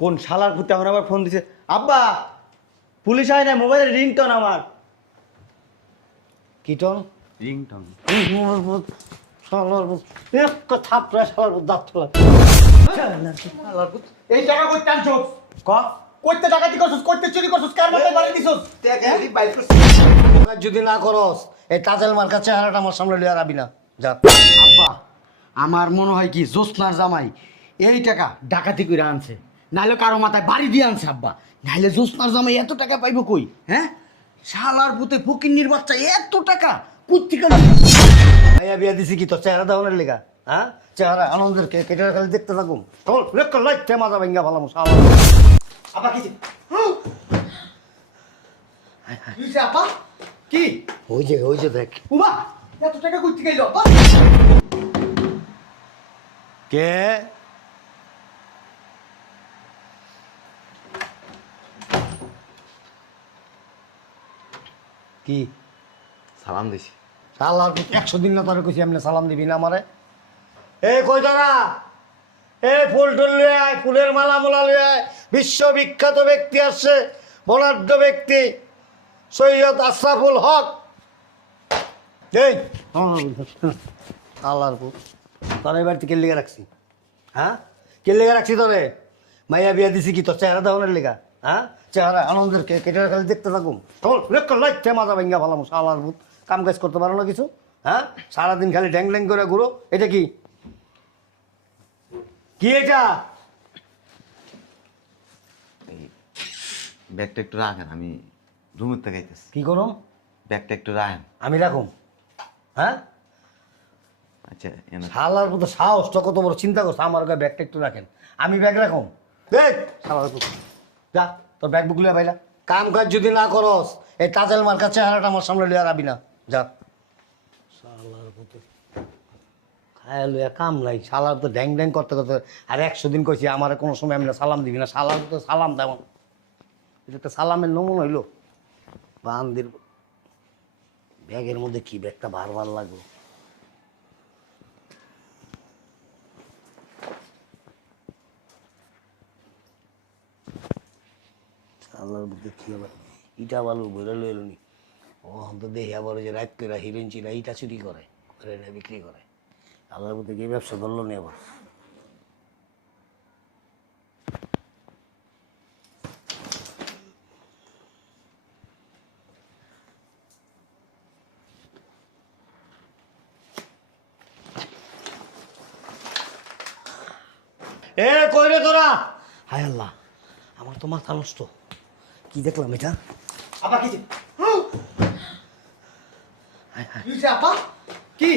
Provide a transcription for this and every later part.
কোন শালার পুতে আমার আবার ফোন দিছে? আব্বা পুলিশ আয় না মোবাইলের রিংটন আমার। কিটন রিংটন। শালার পুত এক থাপড়া শালার পুত দাঁত ফেলা এই টাকা কই টানছো ক? কইতে ডাকাতি করছস? কইতে চুরি করছস? কার মাথায় বাড়ি দিছস? যদি না করস এই তাজেল মার্কা চেহারাটা আমার সামনে লিয়ে রাবি না। যা। আব্বা আমার মনে হয় কি জোসনার জামাই এই টাকা ডাকাতি করে আনছে। নাহলে কারও মাথায় বাড়ি দিয়ে আনছে আব্বা। নাহলে জোসনার জামাই এত টাকা পাইবো কই হ্যাঁ? শালার পুতে ফকিন্নির বাচ্চা এত টাকা পুত্রিকা ভাইয়া বিয়া দিছি কি তোর চেহারা দেওয়ার লেগা হ্যাঁ? চেহারা আনন্দের কে কেটে খালি দেখতে থাকুম। চল লেখ লাইট তে মাজা ভাঙ্গা ভালো শালা আব্বা কি আপা কি ওই যে ওই যে দেখ। উমা এত টাকা কই থেকে আব্বা। কে? কি? সালাম দিছি। সালাম একশো দিন না তোর কইছি এমনি সালাম দিবি না আমারে? এ কই তোরা এ ফুল টুল লুয়ে আয় ফুলের মালা মোলা লুয়ে আয় বিশ্ববিখ্যাত ব্যক্তি আসছে বনাঢ্য ব্যক্তি সৈয়দ আশরাফুল হক। এই আল্লাহর পুত তোর এবার থেকে লেগে রাখছি। হ্যাঁ? কে লেগে রাখছি তোরে? মাইয়া বিয়া দিছি কি তোর চেহারা দেওয়ার লেগা? হ্যাঁ? চেহারা আনন্দের কে কেটে খালি দেখতে লেখ লাইট মাজা ভাঙ্গা ভালো আল্লাহর পুত কাম কাজ করতে পারো না কিছু? হ্যাঁ? সারাদিন খালি ড্যাং ড্যাং করে ঘুরো। এটা কি? কি এটা? ব্যাগটা একটু রাখেন আমি রুমের থেকে আইতেছি। কি করো? ব্যাগটা একটু রাখেন। আমি রাখুম। হ্যাঁ? আচ্ছা এনে শালার মতো সাহসটা কত বড়। চিন্তা করছ আমার গায়ে ব্যাগটা একটু রাখেন। আমি ব্যাগ রাখুম। দেখ শালার যা। তোর ব্যাগ বুকলে ভাইলা কাম কাজ যদি না করস, এই তাজেল মার্কা চেহারাটা আমার সামনে লিয়ে রাবি না। যা। শালার খায় লইয়া কাম নাই, শালার তো ড্যাং ড্যাং করতে করতে। আর একশো দিন কইছি, আমার কোনো সময় আমি সালাম দিবি না। শালার তো সালাম দেওয়া। এটা একটা সালামের নমুন হইল। বান্দির ব্যাগের মধ্যে কি ব্যাগটা বারবার লাগল আল্লাহর বুদ্ধি কি হবে ইটা বালু বইরা লই এলুনি ও তো দেখি আবার যে রাত করে হিরোইন চিরা ইটা চুরি করে করে এনে বিক্রি করে। আল্লাহর বুদ্ধি কি ব্যবসা ধরলো নি আবার। এ, কই তোরা? হায় আল্লাহ, আমার তো মাথা নষ্ট। কি দেখলাম এটা? আব্বা কি হায় হায়। আপা কি?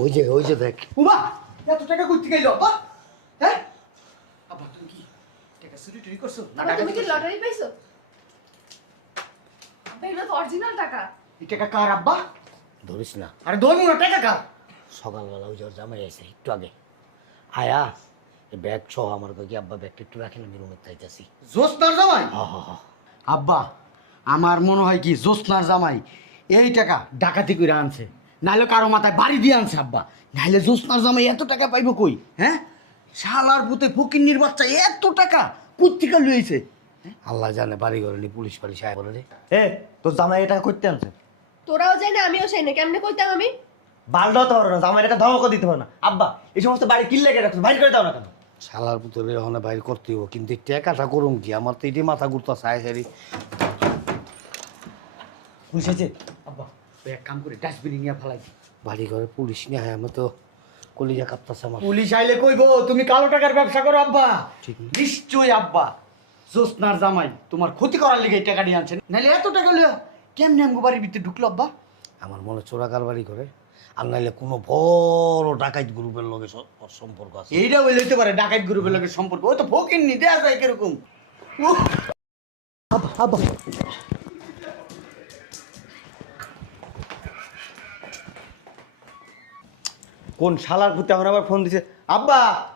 ওই যে ওই যে দেখ। উমা এত টাকা কই থেকে এলো আব্বা হ্যাঁ? তুমি কি টাকা চুরি টুরি করছ? না টাকা তুমি কি লটারি পাইছো? আব্বা, এগুলো তো অরিজিনাল টাকা। এই টাকা কার আব্বা ধরিস না। আরে ধরবো না টাকা কার? সকালবেলা ওই যে ওর জামাই আছে একটু আগে। আয়া এই ব্যাগ সহ আমার কি আব্বা ব্যাগটা একটু রাখেন আমি রুমের তাইতেছি জোসনার জামাই? হা হা হা। আব্বা আমার মনে হয় কি জোসনার জামাই এই টাকা ডাকাতি করে আনছে। নাহলে কারও মাথায় বাড়ি দিয়ে আনছে আব্বা। নাহলে জোসনার জামাই এত টাকা পাইবো কই হ্যাঁ? শালার পুতে ফকিন্নির বাচ্চা এত টাকা কোথেকে লইছে আল্লাহ জানে বাড়ি ঘরে নি পুলিশ পালিশ আয় বলে রে। এ তোর জামাই এটা করতে আনছে? তোরাও যাই না আমিও চাই না কেমনে কইতাম আমি? বালটাও তো পারো না জামাই এটা ধমকও দিতে পারো না। আব্বা এই সমস্ত বাড়ি কিল্লে কে রাখছো বাইর করে দাও না কেন? শালার পুতলে ওখানে বাইর করতে হব কিন্তু টাকাটা করুন কি? আমার তো এটি মাথা ঘুরতে চায় সারি বুঝেছে আব্বা এক কাম করে ডাস্টবিনে নিয়ে ফেলাই বাড়ি ঘরে পুলিশ নিয়ে হয় আমি তো কলিজা কাঁপতাছে আমার। পুলিশ আইলে কইবো তুমি কালো টাকার ব্যবসা করো আব্বা। ঠিক। নিশ্চয়ই আব্বা। জোসনার জামাই তোমার ক্ষতি করার লিগে এই টাকা দিয়ে আনছেন নাহলে এত টাকা লিয়া কেমনে আমগো বাড়ির ভিতরে ঢুকলো আব্বা? আমার মনে চোরা কারবারি করে। আর নাইলে কোনো বড় ডাকাইত গ্রুপের লগে স- সম্পর্ক আছে। এইটা বলে হইতে পারে ডাকাত গ্রুপের লোকের সম্পর্ক। ও তো ফকির নি দেয়া যায় কীরকম। উহ, কোন শালার পুতে আমার আবার ফোন দিছে? আব্বা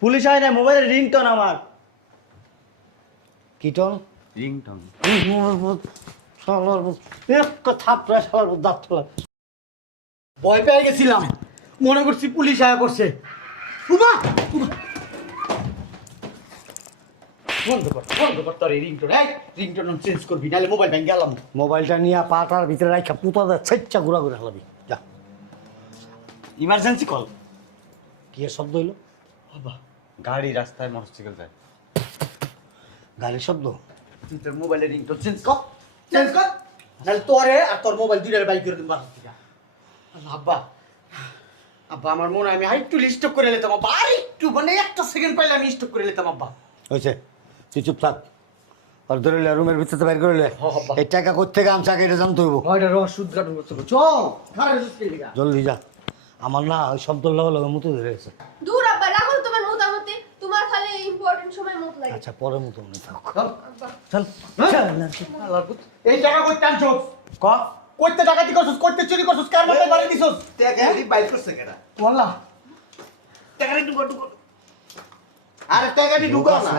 পুলিশ আয় না মোবাইলের রিংটন আমার। কীটন রিংটন। শালার এক থাপড়া শালার দাঁত ফেলা ভয় পেয়ে গেছিলাম। মনে করছি পুলিশ আয়া করছে উমা বন্ধ কর বন্ধ কর তোর এই রিংটোন এই রিংটোন চেঞ্জ করবি নাহলে মোবাইল ব্যাংক গেলাম। মোবাইলটা নিয়ে পাটার ভিতরে রাখা পুতা দেয় ছাইচ্চা ঘুরা ঘুরে হলাবি যা। ইমার্জেন্সি কল কি শব্দ হইল? বাবা গাড়ি রাস্তায় মোটরসাইকেল যায়। গাড়ির শব্দ? তুই তোর মোবাইলের রিংটোন চেঞ্জ কর। চেঞ্জ কর নাহলে তোরে আর তোর মোবাইল দুইটার বাইক করে দিন থেকে। আল্লাহ, আব্বা। আব্বা আমার মনে হয় আমি আরেকটু স্টপ করে নিতাম আব্বা। আরেকটু মানে একটা সেকেন্ড পাইলে আমি স্টপ করে নিতাম আব্বা। হয়েছে। তুই চুপ থাক। আর ধরে লে রুমের ভিতরে বাইর করে লে। এই টাকা কোথেকে আমচা কেটে জানতে হইব। ভয়টা রহস্য উদ্ঘাটন করতে হবে। চল জলদি যা। আমার না ওই শব্দ লগে লগে মতো ধরে গেছে। দূর আব্বা রাখো তোমার মোটামুটি তোমার খালি ইম্পর্টেন্ট সময় মুখ লাগে। আচ্ছা পরে মতো মনে থাক। চল। চল। এই টাকা কইতে আনছস ক? কইতে ডাকাতি করছস কইতে চুরি করছস কার মাথায় বাড়ি দিছস? টাকা বাইর করছে কেনা ওয়াল্লাহ। টাকাটি ঢুকো ঢুকো। আরে টাকাটি ঢুকো না।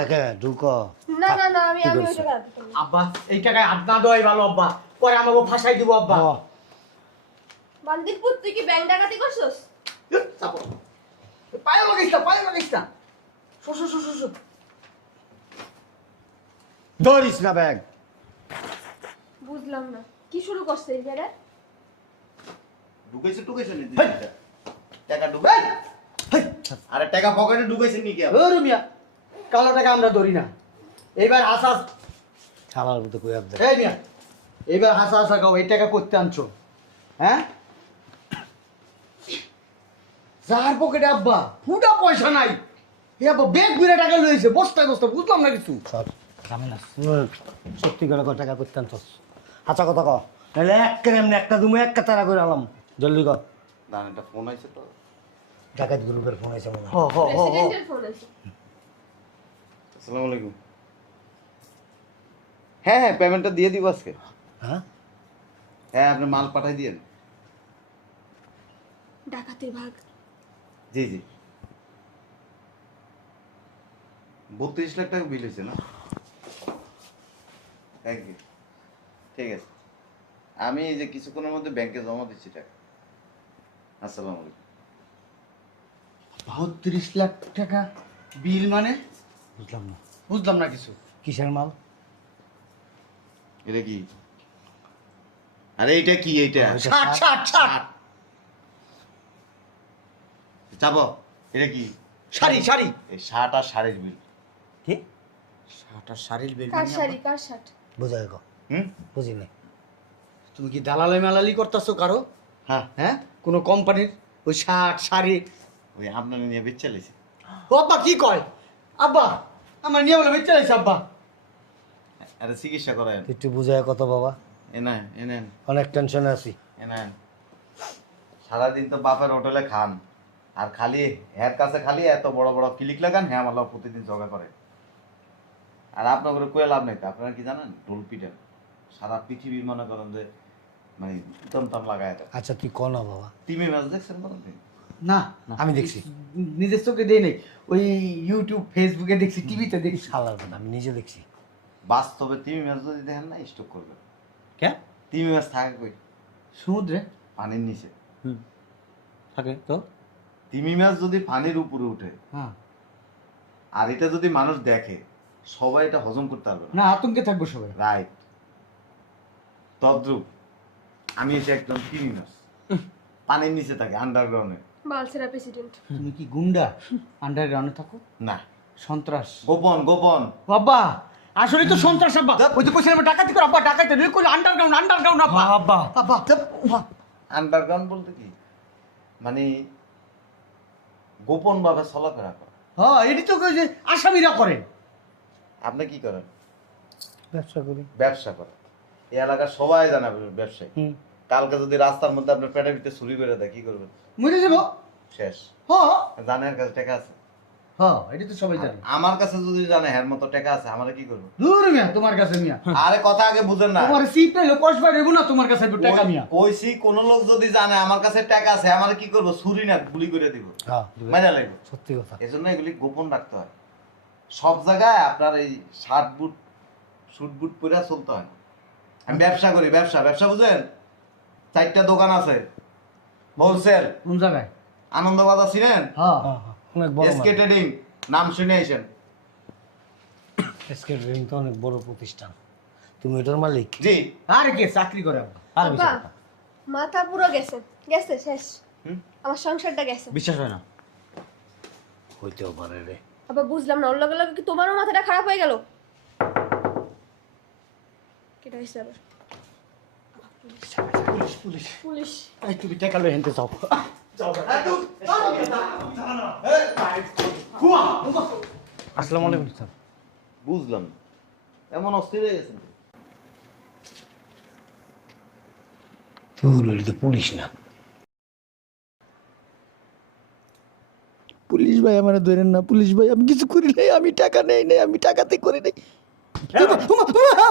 ঢুকো। না না না আমি ওই টাকা। আব্বা এই টাকায় হাত না দেওয়াই ভালো আব্বা। পরে আমাকে ফাঁসাই দিব আব্বা। বান্দির তুই কি ব্যাংক ডাকাতি করছস? চাপো। পায়ে লাগাইস না পায়ে লাগাইস না। শো শো শো শো শো। ধরিস না ব্যাগ। বুঝলাম না। কি শুরু করছে এই জায়গায়? ঢুকাইছে ঢুকাইছে নি টাকা ঢুকাই আরে টাকা পকেটে ঢুকাইছে নি কি? ও রুমিয়া কালো টাকা আমরা ধরি না। এইবার আসাস ছাড়ার মতো কই আপ এই মিয়া এইবার হাসা হাসা গাও এই টাকা করতে আনছো। হ্যাঁ? যার পকেটে আব্বা ফুটা পয়সা নাই। এ আব্বা ব্যাগ ঘুরে টাকা লইছে বস্তায় বস্তা বুঝলাম না কিছু? সত্যি করে টাকা আনছস? আচ্ছা কথা ক। নাহলে একটা এমনি একটা দুমে একটা তারা করে আলাম। জলদি কর না ফোন আইছে তো। ডাকাত গ্রুপের ফোন মনে হয়। আসসালামু আলাইকুম। হ্যাঁ হ্যাঁ পেমেন্টটা দিয়ে দিব আজকে। হ্যাঁ? হ্যাঁ আপনি মাল পাঠাই দিয়েন। ডাকাতির ভাগ। জি জি। বত্রিশ লাখ টাকা বিল হয়েছে না? থ্যাংক ইউ ঠিক আছে। আমি এই যে কিছুক্ষণের মধ্যে ব্যাংকে জমা দিচ্ছি টাকা। আসসালামু আলাইকুম। বত্রিশ লাখ টাকা বিল মানে? বুঝলাম না। বুঝলাম না কিছু। কিসের মাল? এটা কি? আরে এটা কি এইটা ষাট ষাট ষাট চাপো এটা কি? শাড়ি শাড়ি। এই শার্ট আর শাড়ির বিল। কি? ষাট আর শাড়ির বিল কার শাড়ি কার শার্ট? বুঝাই কো হুম? বুঝি নাই তুমি কি দালালি মালালি করতেছো কারও? হ্যাঁ। হ্যাঁ? কোনো কোম্পানির? ওই শার্ট শাড়ি? ওই আপনার নিয়ে বেচে লেছে। ও আব্বা কি কয়? আব্বা আমার নিয়ে বলে বেঁচে যাইছে আব্বা। আরে চিকিৎসা করেন তুই একটু বুঝাই কত বাবা? এনে এনেন অনেক টেনশনে আছি। এনেন সারাদিন তো বাপের হোটেলে খান। আর খালি হ্যার কাছে খালি এত বড় বড় ক্লিক লাগান হ্যাঁ আমার প্রতিদিন জগা করে। আর আপনার করে কয়ে লাভ নেই তো? আপনারা কি জানেন? ঢোল পিটেন। সারা পৃথিবীর মনে করেন যে মানে তমতম লাগায় দেয় আচ্ছা তুই ক না বাবা। তিমি ম্যাচ দেখছেন কোনোদিন? না আমি দেখছি। নিজের চোখে দেই নাই। ওই ইউটিউব ফেসবুকে দেখছি টিভিতে দেখছি। শালার কথা আমি নিজে দেখছি। বাস্তবে তিমি ম্যাচ যদি দেখেন না স্টক করবে কেন তিমি ম্যাচ থাকে কই? সমুদ্রে? পানির নিচে। থাকে তো? তিমি ম্যাচ যদি পানির উপরে উঠে হ্যাঁ। আর এটা যদি মানুষ দেখে সবাই এটা হজম করতে পারবে না। আতঙ্কে থাকব সবাই। রাইট তদ্রুপ আমি এসে একদম মাস পানির নিচে থাকে আন্ডারগ্রাউন্ডে বালছেরা প্রেসিডেন্ট তুমি কি গুন্ডা? আন্ডারগ্রাউন্ডে থাকো? না। সন্ত্রাস। গোপন গোপন। বাবা আসলে তো সন্ত্রাস আব্বা। ওই তো কইছিলাম ডাকাতি করে আব্বা ডাকাতি। নই কইলো আন্ডারগ্রাউন্ড আন্ডারগ্রাউন্ড আব্বা। আব্বা। আব্বা আন্ডারগ্রাউন্ড বলতে কি? মানে গোপন ভাবে চলাফেরা করে। হ্যাঁ এটি তো কই যে আসামিরা করে। আপনি কি করেন? ব্যবসা করি। ব্যবসা করেন। এই এলাকার সবাই জানে আপনি ব্যবসায়ী। কালকে যদি রাস্তার মধ্যে আপনার পেটের ভিতরে চুরি করে দেয় কি করবেন? মরে যাব। শেষ। হ্যাঁ জানের কাছে টাকা আছে? হ্যাঁ এটি তো সবাই জানে। আমার কাছে যদি জানে হ্যার মতো টাকা আছে আমার কি করব দূর মিয়া তোমার কাছে মিয়া। আরে কথা আগে বুঝেন না। তোমার নাইলো কসবা রেবু না তোমার কাছে একটু টাকা মিয়া। কইছি কোন লোক যদি জানে আমার কাছে টাকা আছে আমার কি করব? ছুরি না গুলি করে দিব। হ্যাঁ। লাগবে। সত্যি কথা। এজন্য এগুলি গোপন রাখতে হয়। সব জায়গায় আপনার এই শার্ট বুট স্যুট বুট পরে চলতে হয়। আমি ব্যবসা করি ব্যবসা ব্যবসা বুঝেন? চারটা দোকান আছে হোলসেল কোন জায়গায়? আনন্দবাজার ছিলেন হ্যাঁ। অনেক বড় এসকে ট্রেডিং নাম শুনে এসেন এসকে ড্রিম তো অনেক বড় প্রতিষ্ঠান। তুমি এটার মালিক? জি। আর কে চাকরি করে? আর মাথা পুরো গেছে গেছে শেষ। আমার সংসারটা গেছে। বিশ্বাস হয় না? হইতেও পারে রে। আবার বুঝলাম না ওর লগে লগে কি তোমারও মাথাটা খারাপ হয়ে গেল? কেটা হয়েছে আবার। Police police. পুলিশ। এই তুমি টাকা লই হেনতে যাও। আসসালামু আলাইকুম স্যার। বুঝলাম এমন অস্থির হয়ে গেছেন তুই তো পুলিশ না। পুলিশ ভাই আমার ধরেন না পুলিশ ভাই আমি কিছু করি নাই আমি টাকা নেই নাই আমি টাকাতে করি নাই। উমা,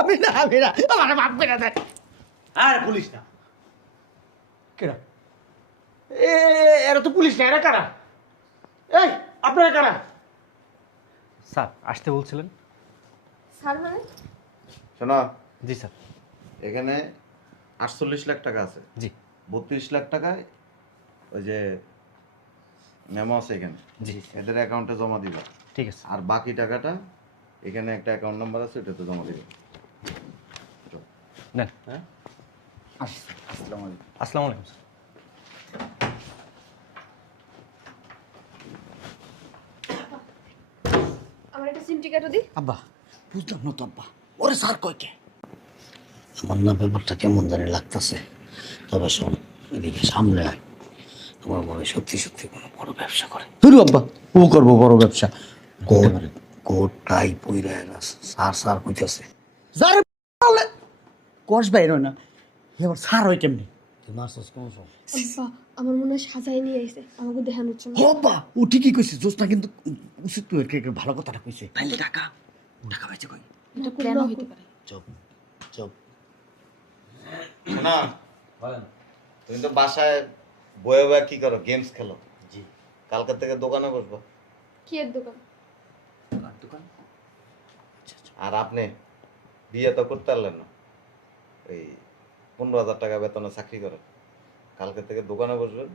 আমি না আমি না আমার মাফ করে দেন আর পুলিশ না। কেডা? এ এরা তো পুলিশ না এরা কারা? এই আপনারা কারা? স্যার আসতে বলছিলেন। স্যার মানে? শোনো। জি স্যার। এখানে আটচল্লিশ লাখ টাকা আছে। জি। বত্রিশ লাখ টাকায় ওই যে মেমো আছে এখানে জি। এদের অ্যাকাউন্টে জমা দিবা। ঠিক আছে। আর বাকি টাকাটা এখানে একটা অ্যাকাউন্ট নাম্বার আছে ওটাতে জমা দিবে। নেন। হ্যাঁ? আসসালামু আলাইকুম। আসসালামু আলাইকুম স্যার। আমার একটা সিম টিকেটও দি। আব্বা বুঝলাম না তো আব্বা। ওরে স্যার কয় কে? আমার না ব্যাপারটা কেমন জানি লাগতেছে। তবে শোন এদিকে সামনে আয়। আমার মনে হয় সত্যি সত্যি কোনো বড় ব্যবসা করে? ধরু আব্বা ও করব বড় ব্যবসা। কোট কোট টাই পইরা সার সার কইতাছে। যারে বলে কষ বাইর হয় না। এবার স্যার হয় কেমনি? মারছস কোন আব্বা আমার মনে হয় সাজাই নিয়ে আইছে আমাকে দেখানোর জন্য। হব্বা ও ঠিকই কইছে জোসনা কিন্তু উচিত তুই এর ভালো কথাটা কইছে। তাইলে টাকা টাকা পাইছে কই? এটা কেন হইতে পারে? চুপ চুপ। না তুমি তো বাসায় বয়ে বয়ে কি করো গেমস খেলো? জি। কালকে থেকে দোকানে বসবো। কি এর দোকান? দোকান আর আপনি বিয়ে তো করতে পারলেন না। এই পনেরো হাজার টাকা বেতনে চাকরি করেন। কালকে থেকে দোকানে বসবেন।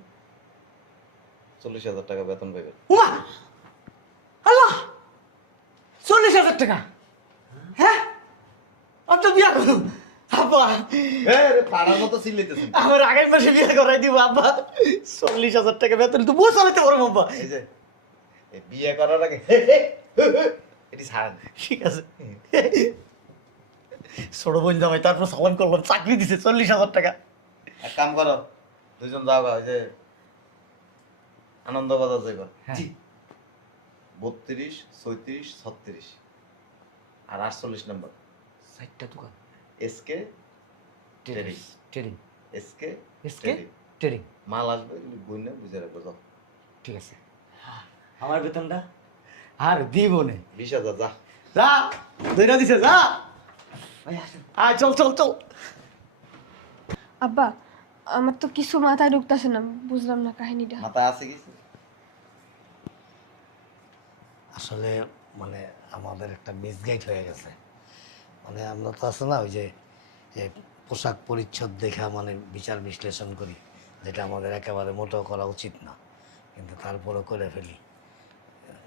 চল্লিশ হাজার টাকা বেতন পাবেন উমা আল্লাহ! চল্লিশ হাজার টাকা? হ্যাঁ? আমি তো বিয়া করুন আব্বা। পাড়ার মতো সিলেতেছেন আমার আগের মাসে বিয়ে করাই দিব আব্বা। চল্লিশ হাজার টাকা বেতন তো বউ চালাতে পারব আব্বা। এই যে এই বিয়ে করার আগে এটি ছাড়েন। ঠিক আছে। ছোট বোন জামাই তারপর সালাম করলাম চাকরি দিছে চল্লিশ হাজার টাকা। এক কাম করো দুজন যাও ওই যে আনন্দ বাজার যাইবা। বত্রিশ ছয়ত্রিশ ছত্রিশ। আর আটচল্লিশ নম্বর। চারটা দোকান। SK trading trading SK SK trading মাল আসবে বইনে বুঝে রাখব যাও। ঠিক আছে। আমার বেতনটা? আর দিব নে। বিশ হাজার যা। যা ধরে দিছে যা। আয় চল চল চল। আব্বা আমার তো কিছু মাথায় ঢুকতেছে না বুঝলাম না কাহিনীটা। মাথায় আছে কিছু? আসলে মানে আমাদের একটা মিসগাইড হয়ে গেছে। মানে আমরা তো আছে না ওই যে পোশাক পরিচ্ছদ দেখা মানে বিচার বিশ্লেষণ করি যেটা আমাদের একেবারে মোটেও করা উচিত না। কিন্তু তারপরেও করে ফেলি।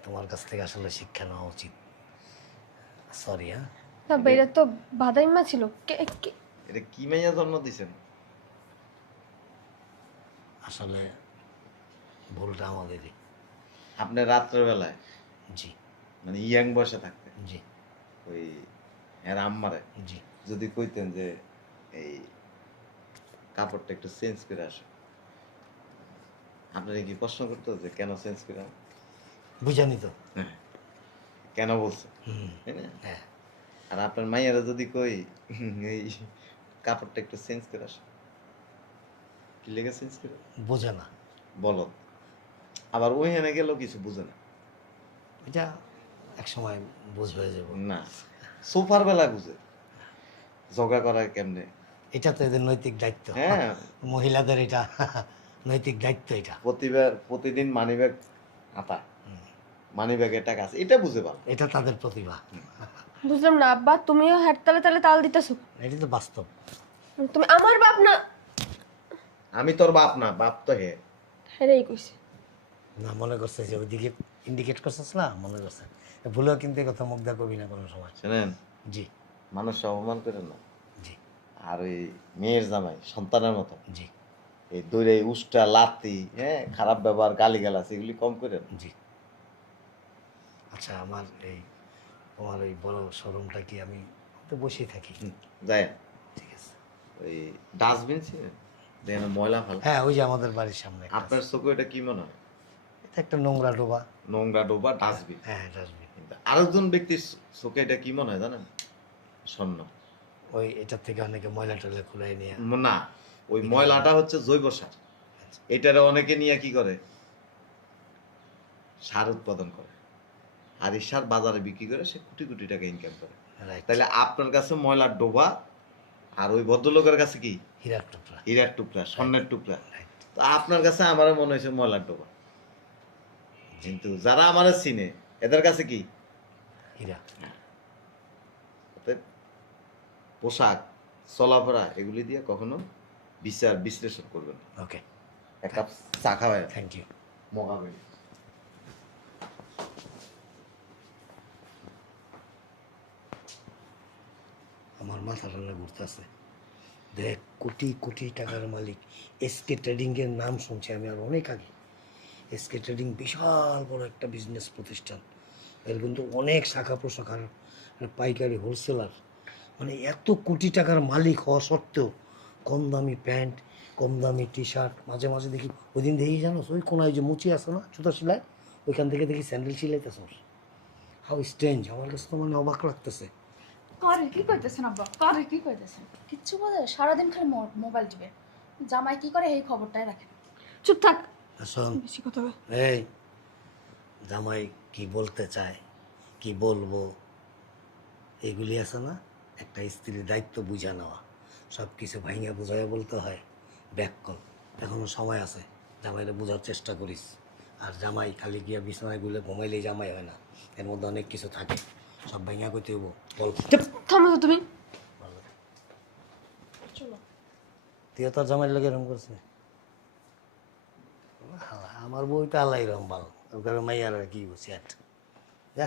তোমার কাছ থেকে আসলে শিক্ষা নেওয়া উচিত। সরি হ্যাঁ? আব্বা এটা তো বাদাইমা ছিল। কে কে- এটা কি মাইয়া জন্ম দিছেন? আসলে ভুলটা আমাদেরই। আপনি রাত্রের বেলায়? জি। মানে ইয়াং বয়সে থাকতে জি। ওই এর আম্মারে? জি। যদি কইতেন যে এই কাপড়টা একটু চেঞ্জ করে আসো। আপনারা কি প্রশ্ন করতো যে কেন চেঞ্জ করে? বুঝানি তো। কেন বলছে? তাই না? হ্যাঁ। আর আপনার মাইয়ারা যদি কই এই কাপড়টা একটু চেঞ্জ করে আসো। কি লেগে চেঞ্জ করে? বোঝে না। বলো। আবার ওইখানে গেলেও কিছু বুঝে না। এটা এক সময় বুঝ হয়ে যাব। না। সোফার বেলা বুঝে। জগা করা কেমনে? এটা তো এদের নৈতিক দায়িত্ব। হ্যাঁ। মহিলাদের এটা নৈতিক দায়িত্ব এটা। প্রতিবার প্রতিদিন মানি ব্যাগ আতা মানি ব্যাগে টাকা আছে। এটা বুঝে পারো এটা তাদের প্রতিভা। বুঝলাম না আব্বা তুমিও হ্যাট তালে তালে তাল দিতেছো। এটা তো বাস্তব। তুমি আমার বাপ না? আমি তোর বাপ না বাপ তো হে। হেরেই কইছে। না মনে করছে যে ওইদিকে ইন্ডিকেট করছিস না? মনে করছে। ভুলেও কিন্তু এই কথা মুখ দা কবি না কোনো সময়। শোনেন। জি। মানুষ অপমান করেন না। আর ওই মেয়ের জামাই সন্তানের মতো। জি। এই দৌড়ে উষ্টা লাতি হ্যাঁ খারাপ ব্যবহার গালি গালাস এগুলি কম করেন। জি। আচ্ছা আমার এই তোমার ওই বড় শোরুমটা কি আমি তো বসেই থাকি। যায় ঠিক আছে। ওই ডাস্টবিন ছিল দেখেন ময়লা ফেলা। হ্যাঁ ওই যে আমাদের বাড়ির সামনে আপনার চোখে এটা কি মনে হয়। এটা একটা নোংরা ডোবা। নোংরা ডোবা ডাস্টবিন। হ্যাঁ ডাস্টবিন। কিন্তু আরেকজন ব্যক্তির চোখে এটা কি মনে হয় জানেন? স্বর্ণ। ওই এটার থেকে অনেকে ময়লা টয়লা খুলাই নিয়ে না ওই ময়লাটা হচ্ছে জৈব সার। এটারে অনেকে নিয়ে কি করে? সার উৎপাদন করে। আর এই সার বাজারে বিক্রি করে সে কোটি কোটি টাকা ইনকাম করে। তাহলে আপনার কাছে ময়লার ডোবা আর ওই ভদ্রলোকের কাছে কি? হীরার টুকরা। হীরার টুকরা স্বর্ণের টুকরা। তো আপনার কাছে আমার মনে হয়েছে ময়লার ডোবা। কিন্তু যারা আমার চিনে এদের কাছে কি? হীরা। অতএব পোশাক চলাফেরা এগুলি দিয়ে কখনো বিচার বিশ্লেষণ করবেন ওকে এক কাপ চা খাওয়ায় থ্যাংক ইউ মোকাবেলা আমার মাথা রান্না ঘুরতেছে। দেখ কোটি কোটি টাকার মালিক। এসকে ট্রেডিংয়ের নাম শুনছি আমি আর অনেক আগে। এসকে ট্রেডিং বিশাল বড় একটা বিজনেস প্রতিষ্ঠান। এর কিন্তু অনেক শাখা প্রশাখার পাইকারি হোলসেলার মানে এত কোটি টাকার মালিক হওয়া সত্ত্বেও কম দামি প্যান্ট কম দামি টি শার্ট মাঝে মাঝে দেখি ওই দিন দেখি জানো ওই কোনায় যে মুচি আছে না জুতা সেলাই ওইখান থেকে দেখি স্যান্ডেল সিলাইতেছে হাউ স্ট্রেঞ্জ আমার কাছে তো মানে অবাক লাগতেছে। কারে কি কইতেছেন আব্বা? কারে কি কইতেছেন? কিচ্ছু বোঝে সারাদিন খালি মোবাইল টিপে। জামাই কি করে এই খবরটাই রাখে। চুপ থাক। শোন। বেশি কথা এই জামাই কি বলতে চায় কি বলব এগুলি আছে না? একটা স্ত্রীর দায়িত্ব বুঝা নেওয়া। সব কিছু ভাঙিয়া বুঝাইয়া বলতে হয় ব্যাক কল এখনও সময় আছে জামাইরা বোঝার চেষ্টা করিস। আর জামাই খালি গিয়া বিছানায় গুলে ঘুমাইলেই জামাই হয় না এর মধ্যে অনেক কিছু থাকে। সব ভাঙিয়া কইতে হইব বল। থামো তো তুমি। চলো। তুইও তোর জামাইয়ের লোক এরকম করছে আমার বউটা আল্লাহ এরকম ভালো ওর মাইয়ার আর কি সেট যা।